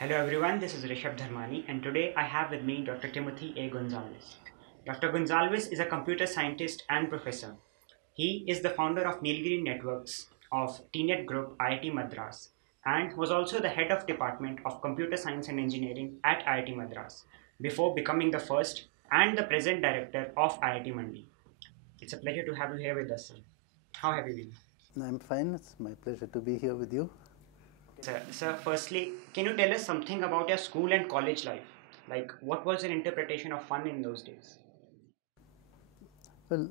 Hello everyone, this is Rishabh Dharmani and today I have with me Dr. Timothy A. Gonsalves. Dr. Gonsalves is a computer scientist and professor. He is the founder of Nilgiri Networks of TNET Group IIT Madras and was also the head of Department of Computer Science and Engineering at IIT Madras before becoming the first and the present director of IIT Mandi. It's a pleasure to have you here with us, sir. How have you been? I'm fine. It's my pleasure to be here with you. Sir, firstly, can you tell us something about your school and college life? Like, what was your interpretation of fun in those days? Well,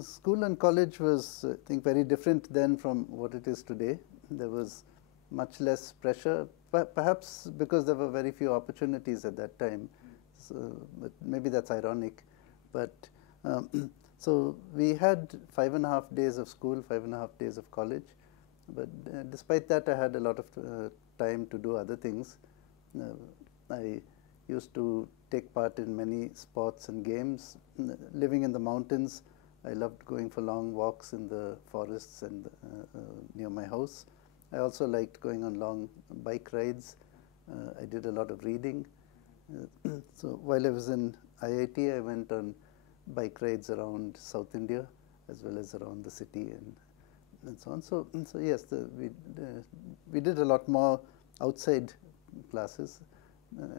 school and college was, I think, very different then from what it is today. There was much less pressure, perhaps because there were very few opportunities at that time. So, but maybe that's ironic. But so we had 5.5 days of school, 5.5 days of college. But despite that, I had a lot of time to do other things. I used to take part in many sports and games. Living in the mountains, I loved going for long walks in the forests and near my house. I also liked going on long bike rides. I did a lot of reading. So while I was in IIT, I went on bike rides around South India as well as around the city and so on. So yes, we did a lot more outside classes,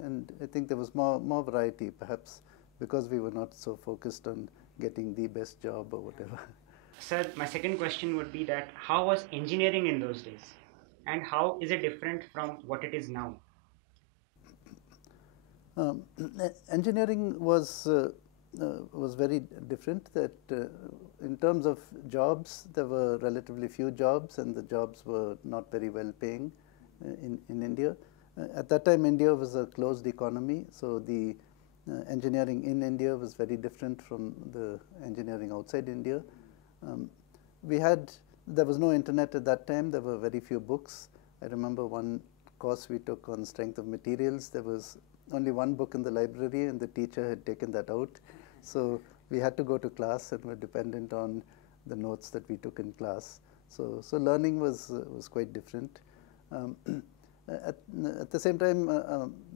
and I think there was more variety, perhaps because we were not so focused on getting the best job or whatever. Sir, my second question would be that how was engineering in those days? And how is it different from what it is now? Um, Engineering was very different. That in terms of jobs, there were relatively few jobs, and the jobs were not very well paying in India. At that time, India was a closed economy, so the engineering in India was very different from the engineering outside India. Um, we had There was no internet at that time. There were very few books. I remember one course we took on strength of materials. There was only one book in the library, and the teacher had taken that out. So we had to go to class and were dependent on the notes that we took in class. So learning was quite different. Um, at the same time,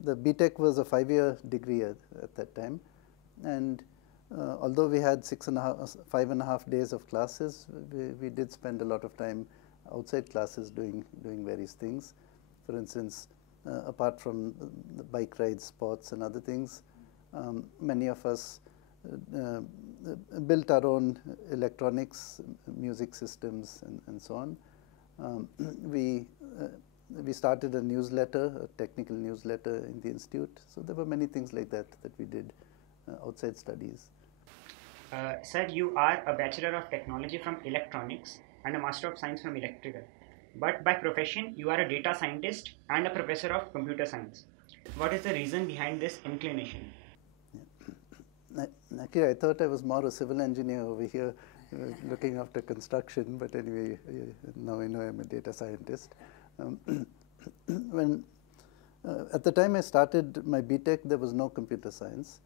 the BTech was a 5-year degree at that time, and although we had 5.5 days of classes, we did spend a lot of time outside classes doing various things. For instance, apart from the bike rides, sports, and other things, many of us uh, built our own electronics, music systems, and so on. Um, we uh, we started a newsletter, a technical newsletter in the institute. So there were many things like that that we did outside studies. Sir, you are a Bachelor of Technology from Electronics and a Master of Science from Electrical. But by profession, you are a data scientist and a professor of computer science. What is the reason behind this inclination? Actually, I thought I was more a civil engineer over here, looking after construction. But anyway, now I know I'm a data scientist. Um, when At the time I started my BTech, there was no computer science.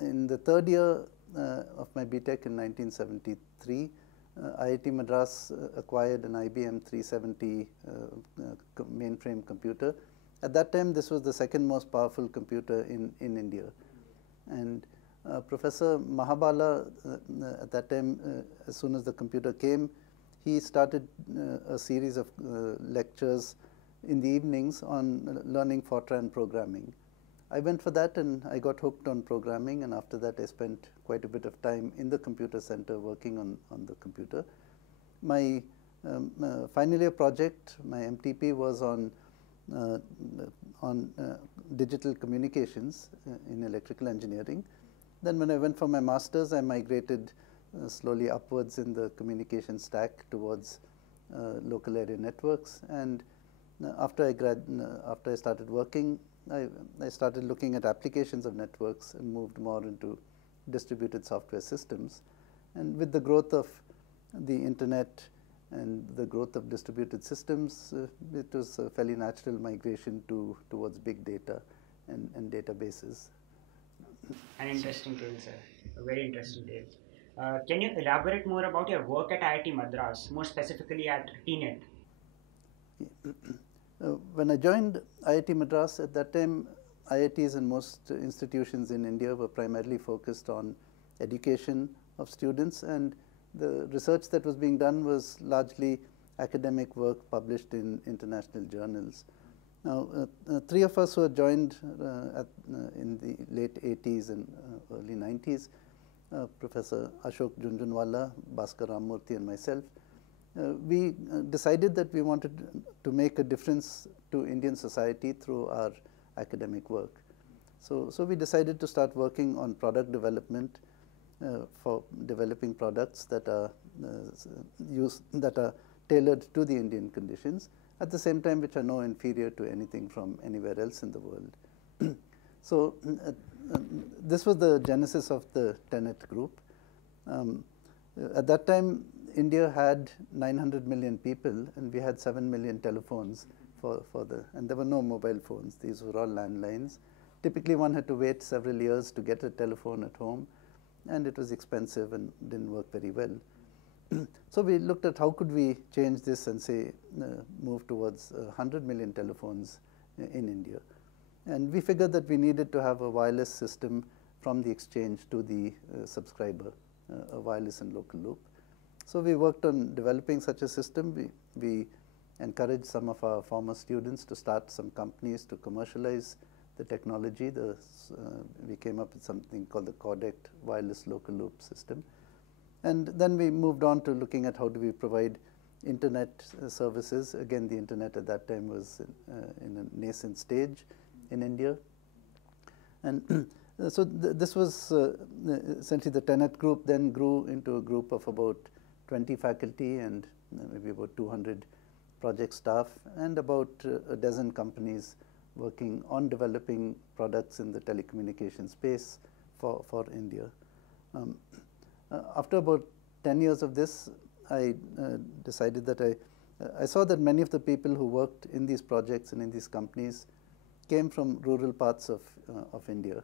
In the third year of my BTech in 1973, IIT Madras acquired an IBM 370 mainframe computer. At that time, this was the second most powerful computer in India. And Professor Mahabala, at that time, as soon as the computer came, he started a series of lectures in the evenings on learning Fortran programming. I went for that and I got hooked on programming, and after that I spent quite a bit of time in the computer center working on the computer. My final year project, my MTP, was uh, on digital communications in electrical engineering. Then when I went for my master's, I migrated slowly upwards in the communication stack towards local area networks. And after I started working, I started looking at applications of networks and moved more into distributed software systems. And with the growth of the internet and the growth of distributed systems, it was a fairly natural migration towards big data and databases. An interesting tale, sir. A very interesting tale. Can you elaborate more about your work at IIT Madras, more specifically at TNET? When I joined IIT Madras, at that time, IITs and most institutions in India were primarily focused on education of students, and the research that was being done was largely academic work published in international journals. Now, three of us who had joined in the late 80s and early 90s, Professor Ashok Junjunwala, Bhaskar Ramurthy, and myself, we decided that we wanted to make a difference to Indian society through our academic work. So we decided to start working on product development for developing products that are tailored to the Indian conditions, at the same time which are no inferior to anything from anywhere else in the world. So this was the genesis of the Tenet group. At that time, India had 900 million people, and we had 7 million telephones and there were no mobile phones. These were all landlines. Typically, one had to wait several years to get a telephone at home, and it was expensive and didn't work very well. So we looked at how could we change this and say move towards 100 million telephones in India. And we figured that we needed to have a wireless system from the exchange to the subscriber, a wireless and local loop. So we worked on developing such a system. We encouraged some of our former students to start some companies to commercialize the technology. We came up with something called the Codect wireless local loop system. And then we moved on to looking at how do we provide internet services. Again, the internet at that time was in a nascent stage in India. And so this was essentially the Tenet group then grew into a group of about 20 faculty and maybe about 200 project staff and about a dozen companies working on developing products in the telecommunication space for India. After about 10 years of this, I decided that I saw that many of the people who worked in these projects and in these companies came from rural parts of India,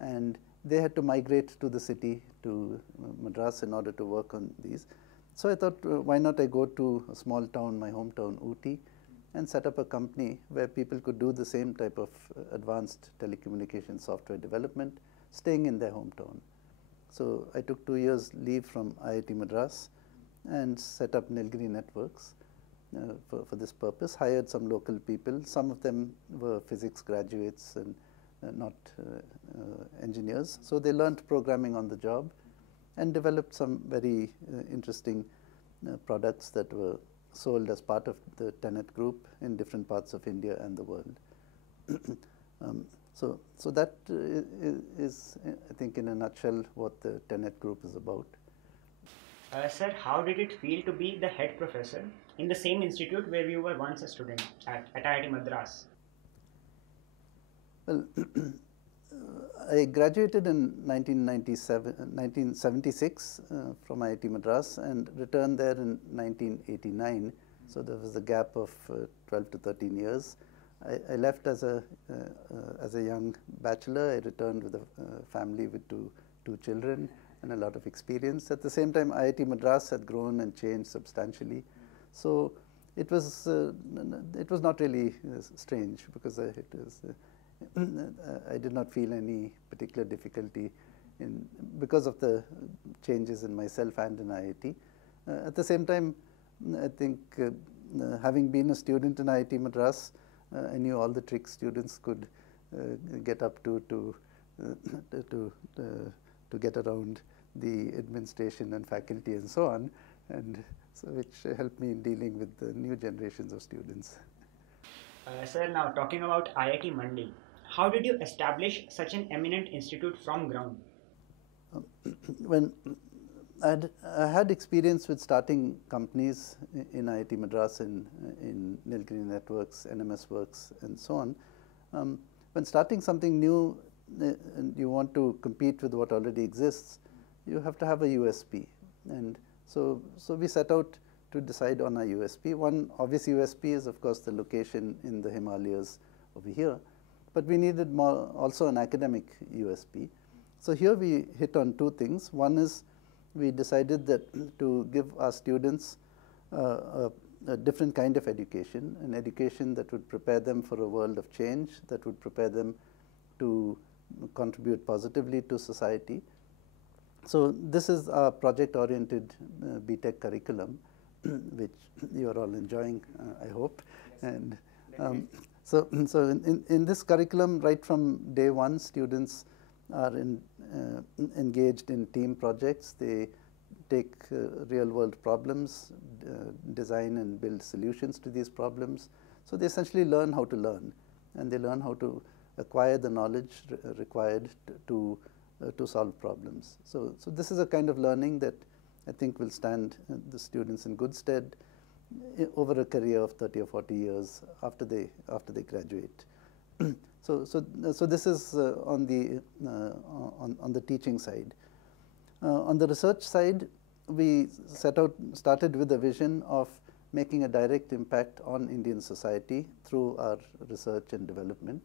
and they had to migrate to the city, to Madras, in order to work on these. So I thought, why not I go to a small town, my hometown, Ooty, and set up a company where people could do the same type of advanced telecommunication software development, staying in their hometown. So I took 2 years leave from IIT Madras and set up Nilgiri Networks for this purpose, hired some local people. Some of them were physics graduates and not engineers. So they learned programming on the job and developed some very interesting products that were sold as part of the Tenet group in different parts of India and the world. So that is, I think, in a nutshell, what the Tenet group is about. Sir, how did it feel to be the head professor in the same institute where you were once a student at IIT Madras? Well, I graduated in 1976 from IIT Madras and returned there in 1989. So there was a gap of 12 to 13 years. I left as a young bachelor. I returned with a family with two children and a lot of experience. At the same time, IIT Madras had grown and changed substantially. So it was not really strange because I did not feel any particular difficulty because of the changes in myself and in IIT. At the same time, I think having been a student in IIT Madras, I knew all the tricks students could get up to get around the administration and faculty and so on, and so which helped me in dealing with the new generations of students. Sir, now talking about IIT Mandi, how did you establish such an eminent institute from ground? When I had experience with starting companies in IIT Madras, in Nilgiri Networks, NMS Works, and so on. When starting something new and you want to compete with what already exists, you have to have a USP. And so we set out to decide on our USP. One obvious USP is, of course, the location in the Himalayas over here. But we needed also an academic USP. So here we hit on two things. One is we decided that to give our students a a different kind of education, an education that would prepare them for a world of change, that would prepare them to contribute positively to society. So this is our project-oriented BTech curriculum, which you are all enjoying, I hope. And so in this curriculum, right from day one, students are engaged in team projects. They take real-world problems, design and build solutions to these problems. So they essentially learn how to learn, and they learn how to acquire the knowledge required to solve problems. So this is a kind of learning that I think will stand the students in good stead over a career of 30 or 40 years after they graduate. So this is on the teaching side. On the research side, we started with a vision of making a direct impact on Indian society through our research and development.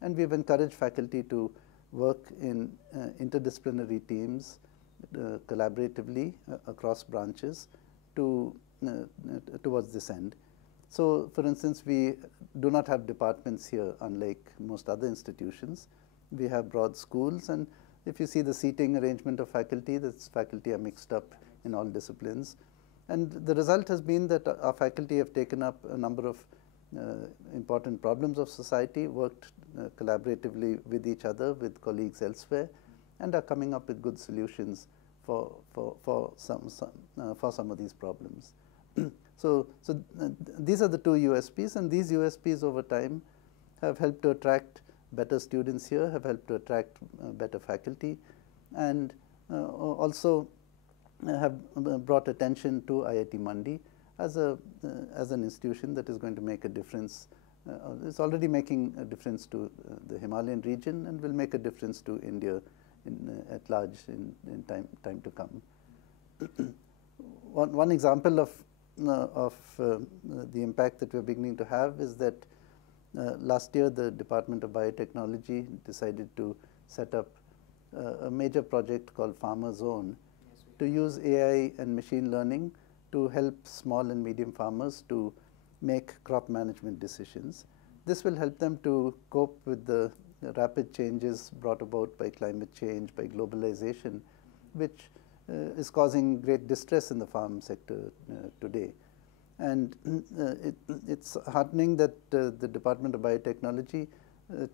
And we've encouraged faculty to work in interdisciplinary teams collaboratively across branches towards this end. So, for instance, we do not have departments here, unlike most other institutions. We have broad schools, and if you see the seating arrangement of faculty, that's faculty are mixed up in all disciplines. And the result has been that our faculty have taken up a number of important problems of society, worked collaboratively with each other, with colleagues elsewhere, and are coming up with good solutions for some of these problems. So these are the two USPs, and these USPs over time have helped to attract better students here, have helped to attract better faculty, and also have brought attention to IIT Mandi as an institution that is going to make a difference. It's already making a difference to the Himalayan region and will make a difference to India at large in time to come. One example of the impact that we're beginning to have is that last year the Department of Biotechnology decided to set up a major project called Farmer Zone to use AI and machine learning to help small and medium farmers to make crop management decisions. This will help them to cope with the rapid changes brought about by climate change, by globalization, which is causing great distress in the farm sector today. And it's heartening that the Department of Biotechnology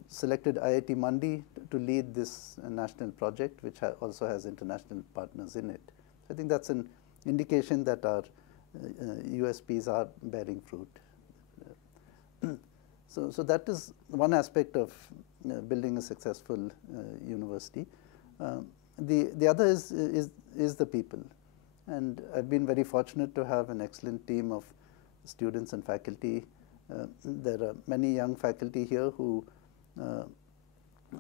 selected IIT Mandi to lead this national project, which also has international partners in it. I think that's an indication that our USPs are bearing fruit. So that is one aspect of building a successful university. The other is the people, and I've been very fortunate to have an excellent team of students and faculty. There are many young faculty here who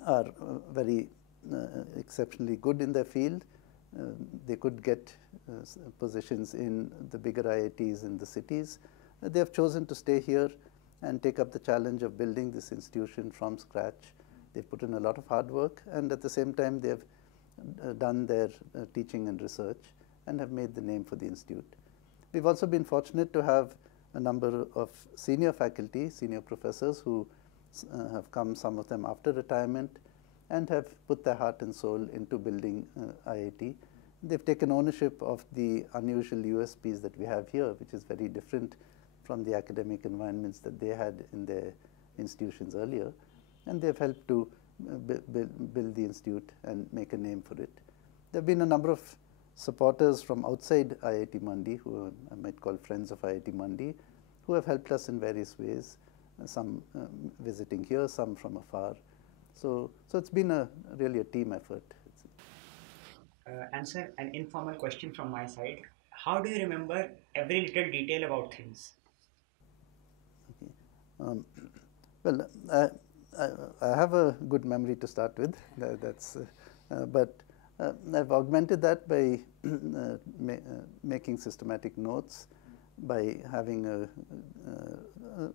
are very exceptionally good in their field. They could get positions in the bigger IITs in the cities. They have chosen to stay here and take up the challenge of building this institution from scratch. They've put in a lot of hard work, and at the same time they have done their teaching and research and have made the name for the institute. We've also been fortunate to have a number of senior faculty, senior professors who have come, some of them after retirement, and have put their heart and soul into building IIT. They've taken ownership of the unusual USPs that we have here, which is very different from the academic environments that they had in their institutions earlier, and they've helped to build the institute and make a name for it. There have been a number of supporters from outside IIT Mandi, who I might call friends of IIT Mandi, who have helped us in various ways, some visiting here, some from afar. So it's been really a team effort. Answer an informal question from my side. How do you remember every little detail about things? Okay. Well, I have a good memory to start with. But I've augmented that by making systematic notes, by having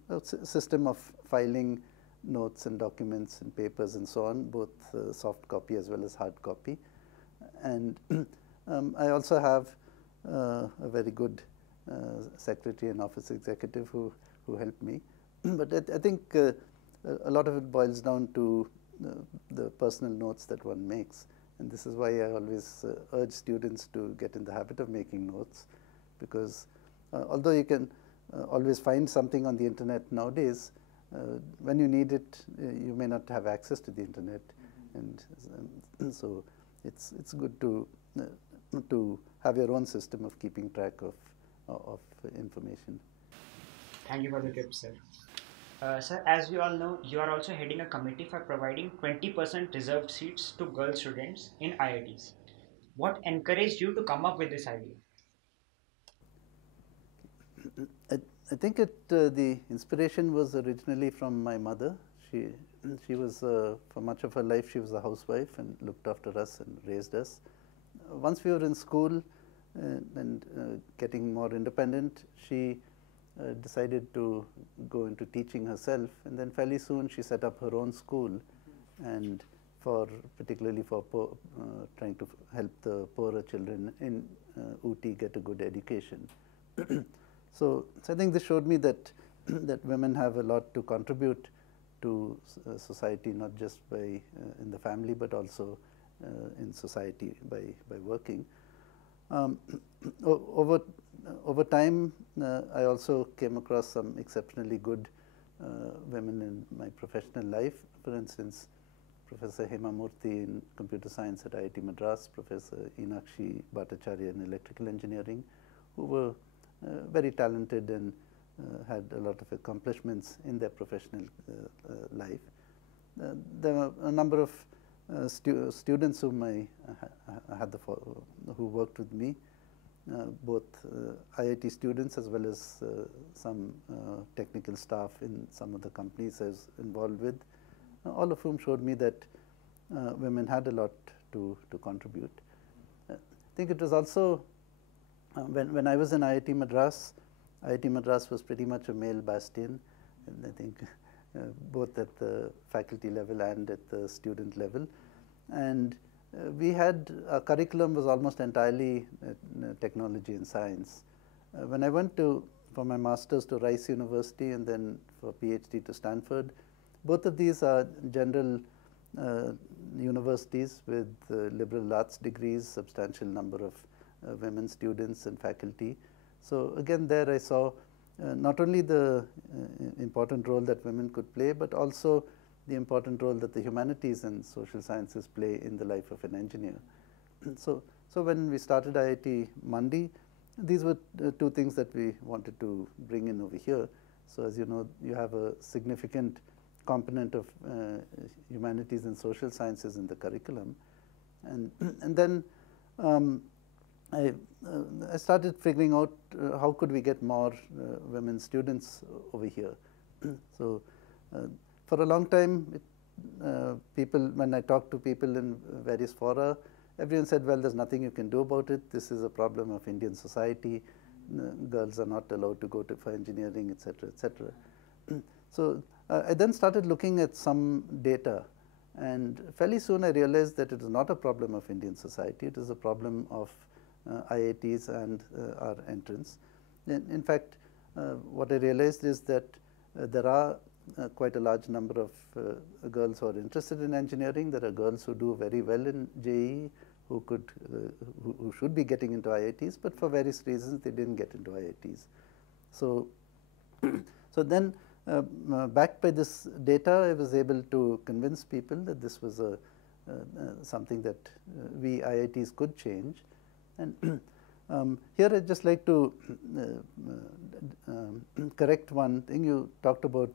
a system of filing notes and documents and papers and so on, both soft copy as well as hard copy. And I also have a very good secretary and office executive who helped me. But I think a lot of it boils down to the personal notes that one makes. And this is why I always urge students to get in the habit of making notes, because although you can always find something on the internet nowadays, when you need it, you may not have access to the internet. And so it's good to have your own system of keeping track of information. Thank you for the tips, sir. Sir, as we all know, you are also heading a committee for providing 20% reserved seats to girl students in IITs. What encouraged you to come up with this idea? I think the inspiration was originally from my mother. She was, for much of her life, she was a housewife and looked after us and raised us. Once we were in school and getting more independent, she decided to go into teaching herself, and then fairly soon she set up her own school, and particularly for trying to help the poorer children in Ooty get a good education. So I think this showed me that that women have a lot to contribute to society, not just by in the family, but also in society by working. Over time, I also came across some exceptionally good women in my professional life. For instance, Professor Hema Murthy in computer science at IIT Madras, Professor Inakshi Bhattacharya in electrical engineering, who were very talented and had a lot of accomplishments in their professional life. There were a number of students whom I had who worked with me, both IIT students as well as some technical staff in some of the companies I was involved with, all of whom showed me that women had a lot to contribute. I think it was also when I was in IIT Madras was pretty much a male bastion, and I think both at the faculty level and at the student level. And we had, our curriculum was almost entirely technology and science. When I went for my master's to Rice University and then for PhD to Stanford, both of these are general universities with liberal arts degrees, substantial number of women students and faculty. So again, there I saw not only the important role that women could play, but also the important role that the humanities and social sciences play in the life of an engineer. So when we started IIT Mandi, these were two things that we wanted to bring in over here. So as you know, you have a significant component of humanities and social sciences in the curriculum. And then I started figuring out how could we get more women students over here. So for a long time, when I talked to people in various fora, everyone said, well, there's nothing you can do about it. This is a problem of Indian society. Girls are not allowed to go for engineering, etc., etc. So I then started looking at some data, and fairly soon I realized that it is not a problem of Indian society. It is a problem of IITs and our entrance. In fact, what I realized is that there are quite a large number of girls who are interested in engineering. There are girls who do very well in JEE who should be getting into IITs, but for various reasons they didn't get into IITs. So, then backed by this data, I was able to convince people that this was something that we IITs could change. And here I'd just like to correct one thing. You talked about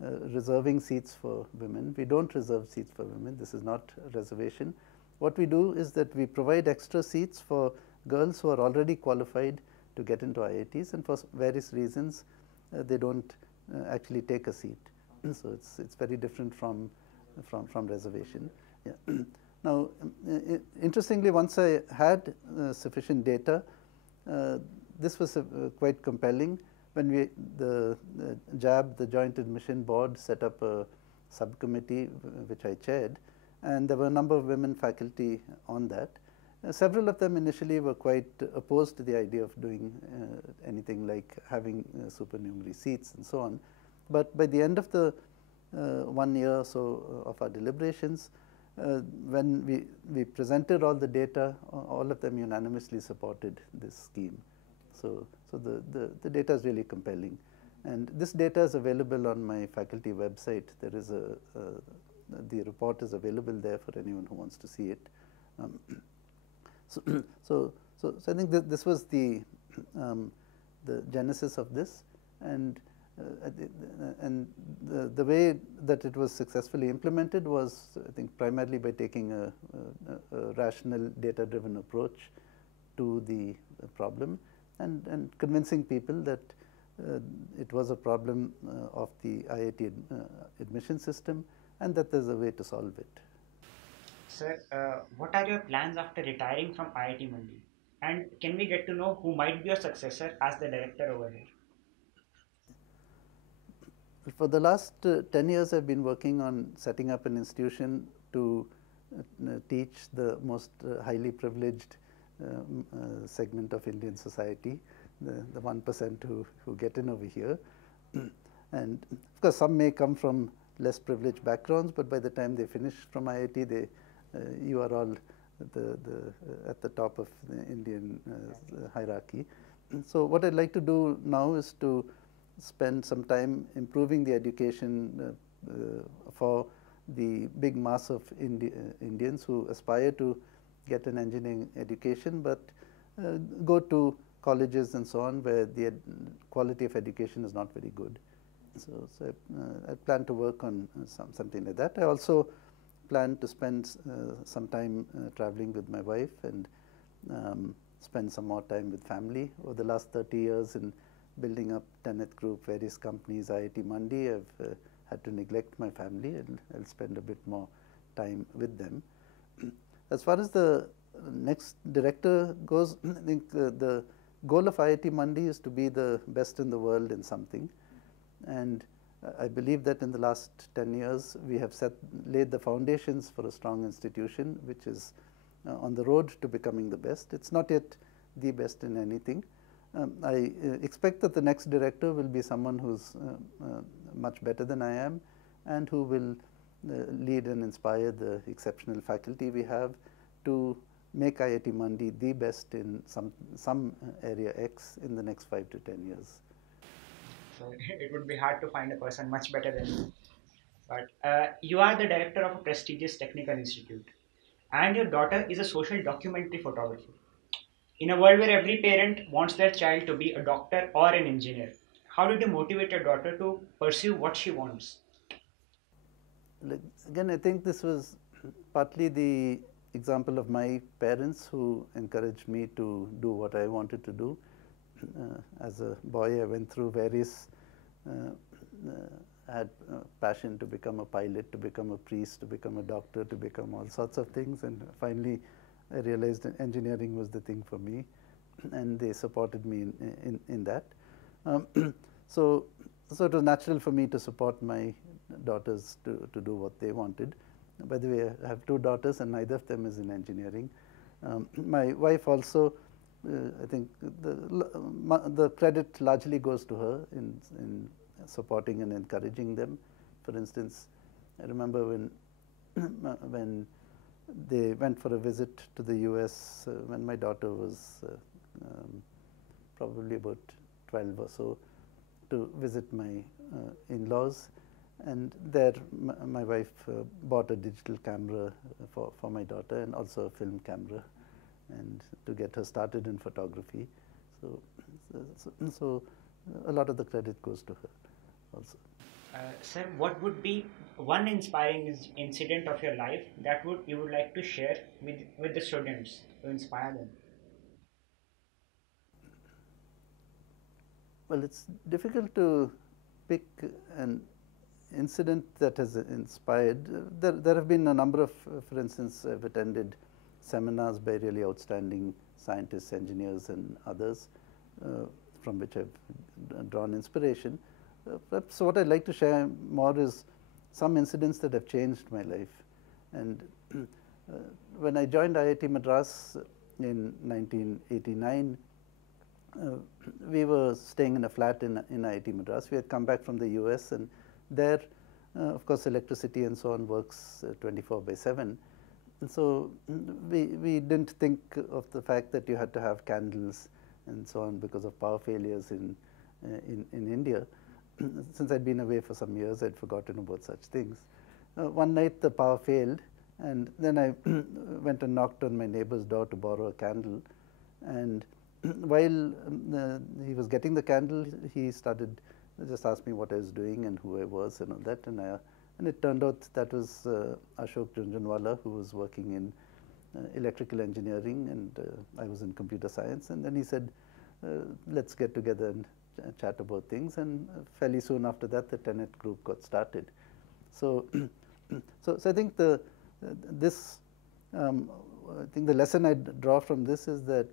reserving seats for women. We don't reserve seats for women. This is not a reservation. What we do is that we provide extra seats for girls who are already qualified to get into IITs, and for various reasons they don't actually take a seat. So it's very different from reservation. Yeah. Now, interestingly, once I had sufficient data, this was quite compelling. When the JAB, the Joint Admission Board, set up a subcommittee which I chaired, and there were a number of women faculty on that. Several of them initially were quite opposed to the idea of doing anything like having supernumerary seats and so on. But by the end of the 1 year or so of our deliberations, when we presented all the data, all of them unanimously supported this scheme. So the data is really compelling. And this data is available on my faculty website. There is the report is available there for anyone who wants to see it. So I think that this was the genesis of this, and the way that it was successfully implemented was, I think, primarily by taking a rational, data-driven approach to the problem, and convincing people that it was a problem of the IIT admission system, and that there's a way to solve it. Sir, what are your plans after retiring from IIT Mandi? And can we get to know who might be your successor as the director over here? For the last 10 years, I've been working on setting up an institution to teach the most highly privileged segment of Indian society, the 1% who get in over here. And of course, some may come from less privileged backgrounds, but by the time they finish from IIT, you are all at the top of the Indian hierarchy. So what I'd like to do now is to spend some time improving the education for the big mass of Indians who aspire to get an engineering education, but go to colleges and so on where the quality of education is not very good. So I plan to work on something like that. I also plan to spend some time traveling with my wife and spend some more time with family. Over the last 30 years in building up Tenet Group, various companies, IIT Mandi, I've had to neglect my family, and I'll spend a bit more time with them. As far as the next director goes, I think the goal of IIT Mandi is to be the best in the world in something. And I believe that in the last 10 years, we have laid the foundations for a strong institution, which is on the road to becoming the best. It's not yet the best in anything. I expect that the next director will be someone who's much better than I am, and who will lead and inspire the exceptional faculty we have to make IIT Mandi the best in some area X in the next 5 to 10 years. So it would be hard to find a person much better than you. But you are the director of a prestigious technical institute, and your daughter is a social documentary photographer. In a world where every parent wants their child to be a doctor or an engineer, how did you motivate your daughter to pursue what she wants? Again, I think this was partly the example of my parents who encouraged me to do what I wanted to do. As a boy, I went through various, had passion to become a pilot, to become a priest, to become a doctor, to become all sorts of things, and finally I realized that engineering was the thing for me, and they supported me in that. So it was natural for me to support my daughters to do what they wanted. By the way, I have 2 daughters, and neither of them is in engineering. My wife also, I think the credit largely goes to her in supporting and encouraging them. For instance, I remember when they went for a visit to the US when my daughter was probably about 12 or so, to visit my in-laws, and there my wife bought a digital camera for my daughter, and also a film camera, and to get her started in photography. So a lot of the credit goes to her also. Sir, what would be one inspiring incident of your life that you would like to share with the students to inspire them? Well, it's difficult to pick an incident that has inspired. There have been a number of, for instance, I've attended seminars by really outstanding scientists, engineers, and others from which I've drawn inspiration. So what I'd like to share more is some incidents that have changed my life. And when I joined IIT Madras in 1989, we were staying in a flat in IIT Madras. We had come back from the US, and there, of course, electricity and so on works 24/7. And so we didn't think of the fact that you had to have candles and so on because of power failures in India. Since I'd been away for some years, I'd forgotten about such things. One night the power failed, and then I went and knocked on my neighbor's door to borrow a candle. And while he was getting the candle, he started just asked me what I was doing and who I was and all that. And it turned out that was Ashok Jhunjhunwala, who was working in electrical engineering, and I was in computer science. And then he said, let's get together and chat about things. And fairly soon after that, the Tenet group got started. So, so I think I think the lesson I draw from this is that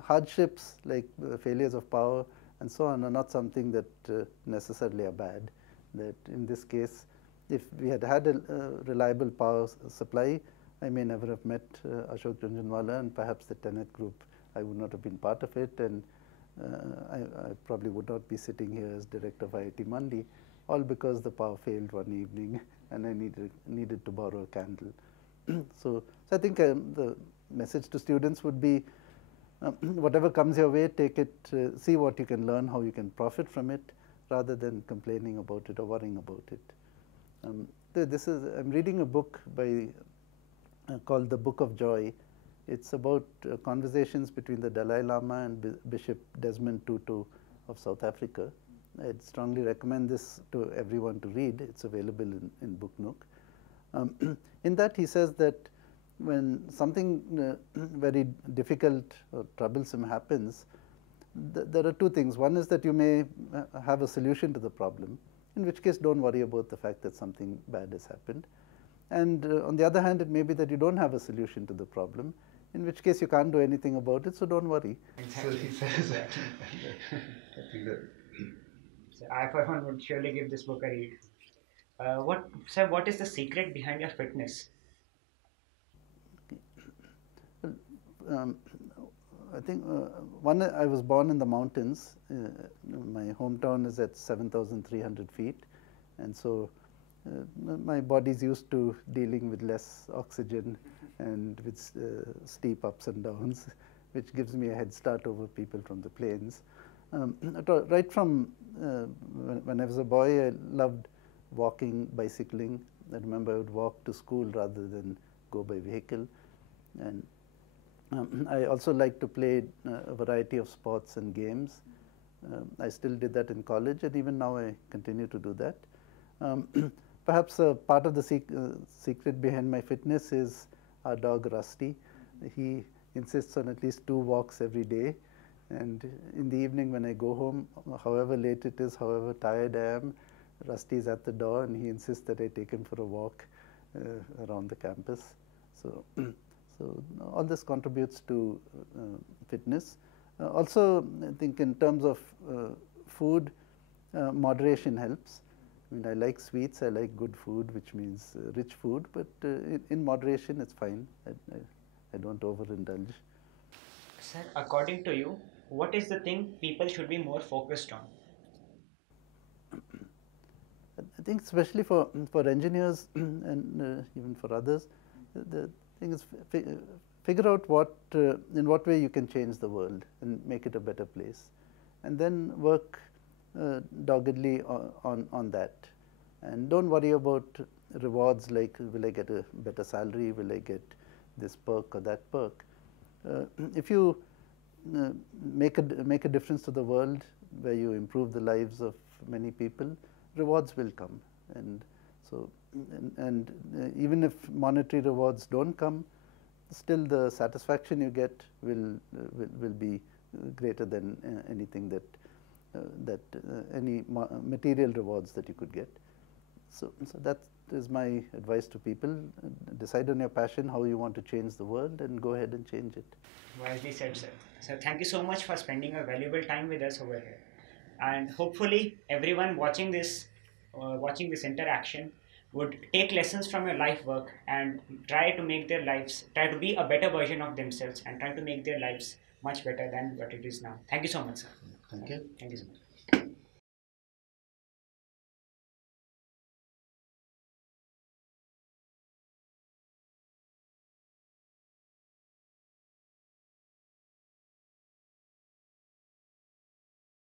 hardships like failures of power and so on are not something that necessarily are bad. That in this case, if we had had a reliable power supply, I may never have met Ashok Jhunjhunwala, and perhaps the Tenet group, I would not have been part of it, and I probably would not be sitting here as director of IIT Mandi, all because the power failed one evening and I needed to borrow a candle. So I think the message to students would be, whatever comes your way, take it, see what you can learn, how you can profit from it, rather than complaining about it or worrying about it. I'm reading a book by called The Book of Joy. It's about conversations between the Dalai Lama and Bishop Desmond Tutu of South Africa. I'd strongly recommend this to everyone to read. It's available in Book Nook. In that, he says that when something very difficult or troublesome happens, there are two things. One is that you may have a solution to the problem, in which case don't worry about the fact that something bad has happened. And on the other hand, it may be that you don't have a solution to the problem, in which case you can't do anything about it, so don't worry. Exactly. So I, for one, would surely give this book a read. Sir, what is the secret behind your fitness? I think one, I was born in the mountains. My hometown is at 7,300 feet, and so my body's used to dealing with less oxygen and with steep ups and downs, which gives me a head start over people from the plains. Right from when I was a boy, I loved walking, bicycling. I remember I would walk to school rather than go by vehicle. And I also liked to play a variety of sports and games. I still did that in college, and even now I continue to do that. Perhaps part of the secret behind my fitness is our dog Rusty. He insists on at least 2 walks every day. And in the evening when I go home, however late it is, however tired I am, Rusty is at the door and he insists that I take him for a walk around the campus. So, so all this contributes to fitness. Also, I think in terms of food, moderation helps. I mean, I like sweets, I like good food, which means rich food, but in moderation, it's fine. I don't overindulge. Sir, according to you, what is the thing people should be more focused on? I think especially for engineers and even for others, the thing is figure out in what way you can change the world and make it a better place, and then work doggedly on that. And don't worry about rewards like, will I get a better salary, will I get this perk or that perk. If you make a difference to the world, where you improve the lives of many people, rewards will come. And so, even if monetary rewards don't come, still the satisfaction you get will be greater than anything that any material rewards that you could get. So that is my advice to people. Decide on your passion, how you want to change the world, and go ahead and change it. Wisely said, sir. So thank you so much for spending a valuable time with us over here. And hopefully everyone watching this interaction would take lessons from your life work and try to make their lives, try to be a better version of themselves and try to make their lives much better than what it is now. Thank you so much, sir. Thank you. Thank you so much.